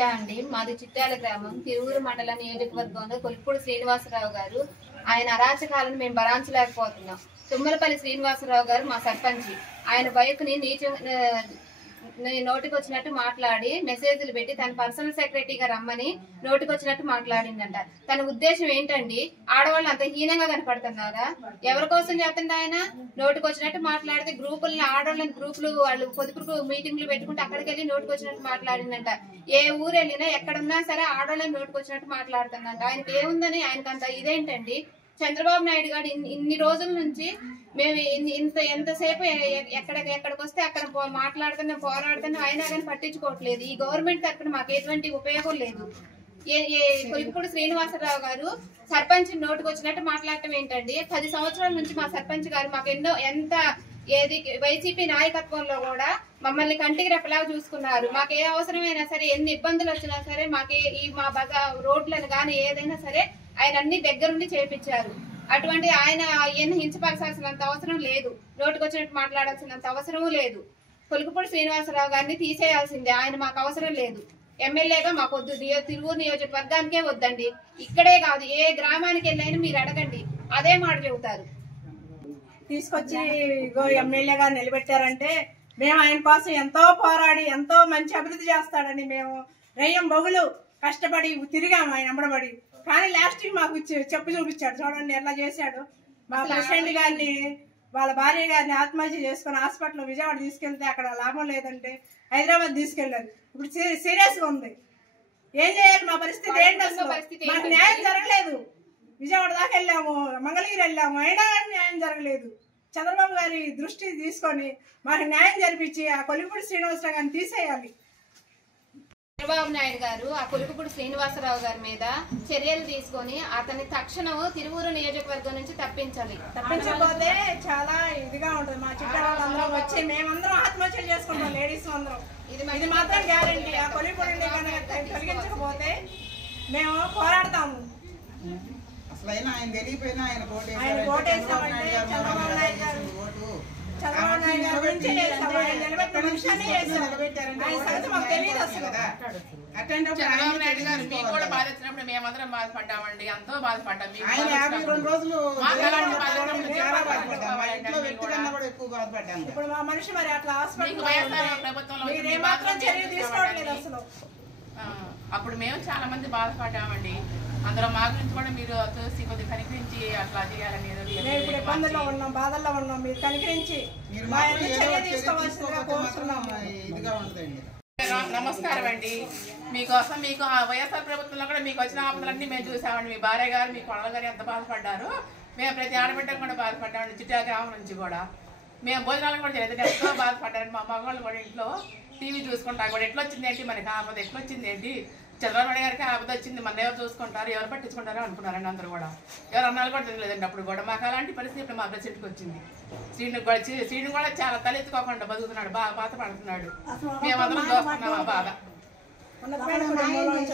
అండి మాది చిట్టాల గ్రామం తిరువురు మండల నియోజకవర్గంలో కొల్పూడి శ్రీనివాసరావు గారు ఆయన అరాచకాలను మేము భరించలేకపోతున్నాం. తుమ్మలపల్లి శ్రీనివాసరావు గారు మా సర్పంచి. ఆయన బైక్ని నోటికి వచ్చినట్టు మాట్లాడి మెసేజ్లు పెట్టి తన పర్సనల్ సెక్రటరీగా రమ్మని నోటికి వచ్చినట్టు మాట్లాడిందంట. తన ఉద్దేశం ఏంటండి? ఆడవాళ్ళు అంత హీనంగా కనపడుతున్నారా? ఎవరి కోసం చేస్తుండే ఆయన? నోటికి వచ్చినట్టు మాట్లాడితే గ్రూపులను ఆడవాళ్ళని గ్రూపులు వాళ్ళు పొదుపు మీటింగ్లు పెట్టుకుంటే అక్కడికి వెళ్ళి నోటికి వచ్చినట్టు మాట్లాడిందంట. ఏ ఊరు వెళ్ళినా ఎక్కడున్నా సరే ఆడవాళ్ళని నోటికి వచ్చినట్టు మాట్లాడుతుందంట. ఆయనకి ఏముందని ఆయనకంత ఇదేంటండి? చంద్రబాబు నాయుడు గారు ఇన్ని రోజుల నుంచి మేము ఎంతసేపు ఎక్కడికి వస్తే అక్కడ మాట్లాడుతున్నాం, పోరాడుతున్నాం, అయినా కానీ పట్టించుకోవట్లేదు. ఈ గవర్నమెంట్ తరఫున మాకు ఎటువంటి ఉపయోగం లేదు. ఇప్పుడు శ్రీనివాసరావు గారు సర్పంచ్ నోటికి వచ్చినట్టు మాట్లాడటం ఏంటండి? 10 సంవత్సరాల నుంచి మా సర్పంచ్ గారు మాకు ఏది వైసీపీ నాయకత్వంలో కూడా మమ్మల్ని కంటికి రెప్పలాగా చూసుకున్నారు. మాకు ఏ అవసరమైనా సరే, ఎన్ని ఇబ్బందులు వచ్చినా సరే, మాకు మా రోడ్లను కానీ ఏదైనా సరే ఆయన అన్ని దగ్గరుండి చేపించారు. అటువంటి ఆయన ఎన్ని హింసపరచాల్సినంత అవసరం లేదు, నోటికి వచ్చినట్టు మాట్లాడాల్సినంత అవసరము లేదు. కొలుకుపూడి శ్రీనివాసరావు గారిని తీసేయాల్సిందే. ఆయన మాకు అవసరం లేదు. ఎమ్మెల్యేగా మాకు వద్దు. తిరువూరు నియోజకవర్గానికే వద్దండి. ఇక్కడే కాదు, ఏ గ్రామానికి వెళ్ళైనా మీరు అడగండి, అదే మాట చెబుతారు. తీసుకొచ్చి ఎమ్మెల్యేగా నిలబెట్టారంటే మేము ఆయన కోసం ఎంతో పోరాడి ఎంతో మంచి అభివృద్ధి చేస్తాడని మేము రయ్యం బొగులు కష్టపడి తిరిగాము ఆయన వెంబడబడి. కానీ లాస్ట్ కి మాకు చెప్పు చూపించాడు. చూడండి ఎలా చేశాడు. మా ప్రెసిడెంట్ గారిని వాళ్ళ భార్య గారిని ఆత్మహత్య చేసుకుని హాస్పిటల్ విజయవాడ తీసుకెళ్తే అక్కడ లాభం లేదంటే హైదరాబాద్ తీసుకెళ్లారు. ఇప్పుడు సీరియస్ గా ఉంది. ఏం చేయాలి? మా పరిస్థితి ఏంటి? అసలు మాకు న్యాయం జరగలేదు. విజయవాడ దాకా వెళ్ళాము, మంగళగిరి వెళ్ళాము, అయినా న్యాయం జరగలేదు. చంద్రబాబు గారి దృష్టి తీసుకొని మాకు న్యాయం జరిపించి ఆ కొలుకుపూడి శ్రీనివాసరావు గారిని తీసేయాలి. చంద్రబాబు నాయుడు గారు ఆ కొలుకుపూడి శ్రీనివాసరావు గారి మీద చర్యలు తీసుకొని అతని తక్షణం తిరువూరు నియోజకవర్గం నుంచి తప్పించాలి. తప్పించకపోతే చాలా ఇదిగా ఉంటుంది. మా చుట్టాలందరం వచ్చి మేమందరం ఆత్మహత్యలు చేసుకుంటాం, లేడీస్ అందరం. ఇది మాత్రం గ్యారంటీ. ఆ కొలుకుపూడిని తొలగించకపోతే మేము పోరాడతాము. ఆయన తెలియపోయినా ఆయన కోటేసామంటే చంద్రబాబు నాయుడు గారు గురించి నిలబెట్టిన నిమిషాన్ని చంద్రబాబు నాయుడు గారు మీకు కూడా బాధ వచ్చినప్పుడు మేమందరం బాధపడ్డామండి, ఎంతో బాధపడ్డాం. ఇప్పుడు మా మనిషి మరి అట్లా ప్రభుత్వంలో చర్య తీసుకోవట్లేదు అసలు. అప్పుడు మేము చాలా మంది బాధపడ్డామండి. అందులో మా గురించి కూడా మీరు చూసి కొద్దిగా కనికరించి అట్లా చేయాలని ఇప్పుడు ఇబ్బందుల్లో ఉన్నాం, బాధల్లో ఉన్నాం. మీరు కనికరించి నమస్కారం అండి. మీకోసం మీకు వైఎస్ఆర్ ప్రభుత్వంలో కూడా మీకు వచ్చిన ఆపదలన్నీ మేము చూసామండి. మీ భార్య గారు, మీ కొడల గారు ఎంత బాధపడ్డారు. మేము ప్రతి ఆడబిడ్డకు కూడా బాధపడ్డామండి. చిట్టా గ్రామం నుంచి కూడా మేము భోజనాలు కూడా చేయలేదు, ఎంతో బాధపడ్డారండి. మా మగవాళ్ళు కూడా ఇంట్లో టీవీ చూసుకుంటా కూడా ఎట్లా వచ్చింది ఏంటి, మనకి ఆపద ఎట్లా వచ్చింది ఏంటి, చంద్రబాబు గారికి ఆపద వచ్చింది, మన ఎవరు చూసుకుంటారు, ఎవరు పట్టించుకుంటారో అనుకున్నారండి అందరూ కూడా. ఎవరు అన్నాలు కూడా తెలియలేదండి అప్పుడు కూడా. మాకు అలాంటి పరిస్థితి ఇప్పుడు మా ప్రెసిడెంట్కి వచ్చింది. శ్రీను కూడా చాలా తలెత్తుకోకుండా బతుకుతున్నాడు, బాగా బాధపడుతున్నాడు. మేమందరం చూస్తున్నాం ఆ బాధ.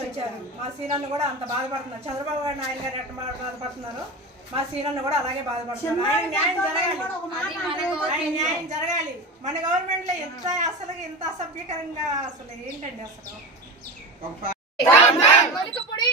వచ్చారు మా సీనన్ను కూడా అంత బాధపడుతున్నారు. చంద్రబాబు గారు నాయన గారు ఎట్లా బాధపడుతున్నారు, మా సీనన్ను కూడా అలాగే బాధపడుతున్నారు. ఆయన న్యాయం జరగాలి. మన గవర్నమెంట్ లో ఎంత అసలు ఇంత అసభ్యకరంగా అసలు ఏంటండి అసలు. కొలుకుపూడి